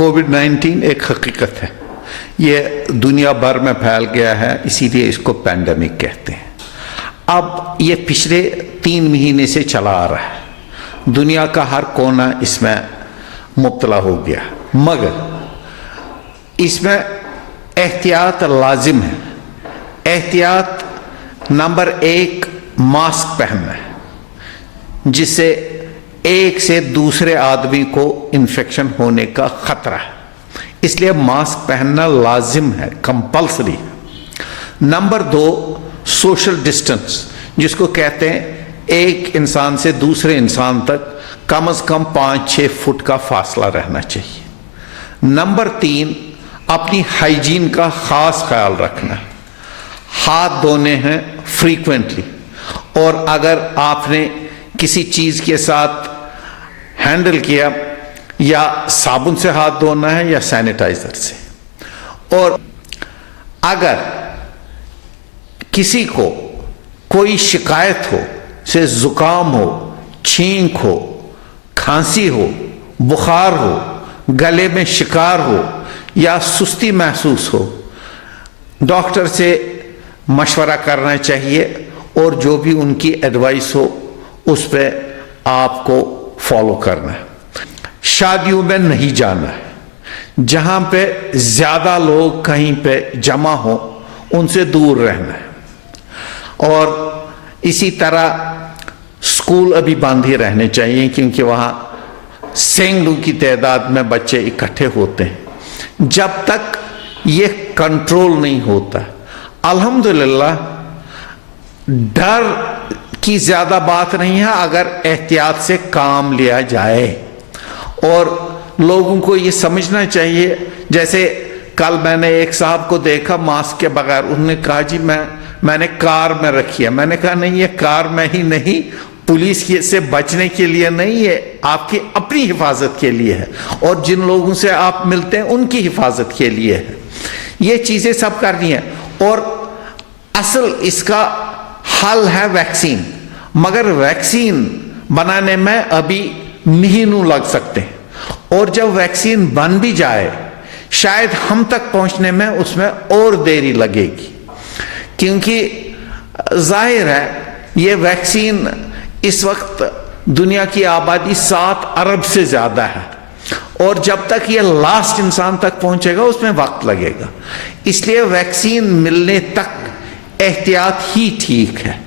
कोविड-19 एक हकीकत है, ये दुनिया भर में फैल गया है, इसीलिए इसको पैंडेमिक कहते हैं। अब ये पिछले 3 महीने से चला आ रहा है, दुनिया का हर कोना इसमें मुब्तला हो गया, मगर इसमें एहतियात लाजिम है। एहतियात नंबर 1 मास्क पहनना है, जिससे एक से दूसरे आदमी को इन्फेक्शन होने का खतरा है, इसलिए मास्क पहनना लाजिम है, कंपल्सरी है। नंबर 2 सोशल डिस्टेंस, जिसको कहते हैं एक इंसान से दूसरे इंसान तक कम से कम 5-6 फुट का फासला रहना चाहिए। नंबर 3 अपनी हाइजीन का खास ख्याल रखना, हाथ धोने हैं फ्रीक्वेंटली, और अगर आपने किसी चीज के साथ हैंडल किया, या साबुन से हाथ धोना है या सैनिटाइजर से। और अगर किसी को कोई शिकायत हो, से जुकाम हो, छींक हो, खांसी हो, बुखार हो, गले में शिकार हो या सुस्ती महसूस हो, डॉक्टर से मशवरा करना चाहिए, और जो भी उनकी एडवाइस हो उस पर आपको फॉलो करना है। शादियों में नहीं जाना है, जहां पे ज्यादा लोग कहीं पे जमा हो उनसे दूर रहना है। और इसी तरह स्कूल अभी बंद ही रहने चाहिए, क्योंकि वहां सैकड़ों की तादाद में बच्चे इकट्ठे होते हैं। जब तक ये कंट्रोल नहीं होता, अल्हम्दुलिल्लाह डर की ज्यादा बात नहीं है अगर एहतियात से काम लिया जाए। और लोगों को ये समझना चाहिए, जैसे कल मैंने एक साहब को देखा मास्क के बगैर, उन्होंने कहा जी मैंने कार में रखी है। मैंने कहा नहीं, ये कार में ही नहीं, पुलिस से बचने के लिए नहीं है, आपकी अपनी हिफाजत के लिए है, और जिन लोगों से आप मिलते हैं उनकी हिफाजत के लिए है। ये चीजें सब करनी है, और असल इसका हल है वैक्सीन, मगर वैक्सीन बनाने में अभी महीनों लग सकते हैं, और जब वैक्सीन बन भी जाए शायद हम तक पहुंचने में उसमें और देरी लगेगी, क्योंकि जाहिर है ये वैक्सीन इस वक्त दुनिया की आबादी 7 अरब से ज्यादा है, और जब तक ये लास्ट इंसान तक पहुंचेगा उसमें वक्त लगेगा। इसलिए वैक्सीन मिलने तक एहतियात ही ठीक है,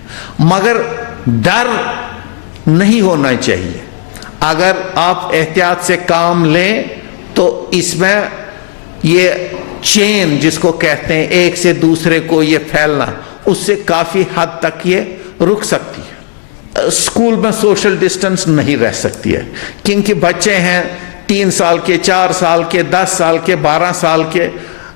मगर डर नहीं होना चाहिए। अगर आप एहतियात से काम लें तो इसमें ये चेन जिसको कहते हैं एक से दूसरे को ये फैलना, उससे काफी हद तक ये रुक सकती है। स्कूल में सोशल डिस्टेंस नहीं रह सकती है, क्योंकि बच्चे हैं 3 साल के, 4 साल के, 10 साल के, 12 साल के,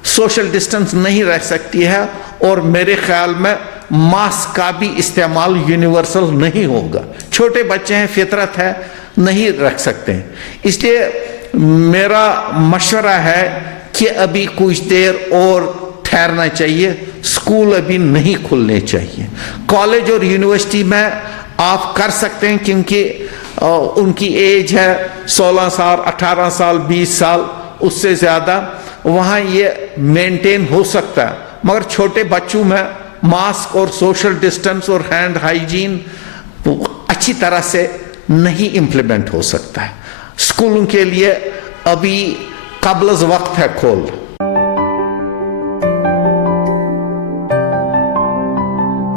सोशल डिस्टेंस नहीं रह सकती है। और मेरे ख्याल में मास्क का भी इस्तेमाल यूनिवर्सल नहीं होगा। छोटे बच्चे हैं, फितरत है, नहीं रख सकते हैं। इसलिए मेरा मशवरा है कि अभी कुछ देर और ठहरना चाहिए, स्कूल अभी नहीं खुलने चाहिए। कॉलेज और यूनिवर्सिटी में आप कर सकते हैं, क्योंकि उनकी एज है 16 साल, 18 साल, 20 साल, उससे ज्यादा वहां ये मेंटेन हो सकता है। मगर छोटे बच्चों में मास्क और सोशल डिस्टेंस और हैंड हाइजीन अच्छी तरह से नहीं इंप्लीमेंट हो सकता है। स्कूलों के लिए अभी कबल वक्त है खोल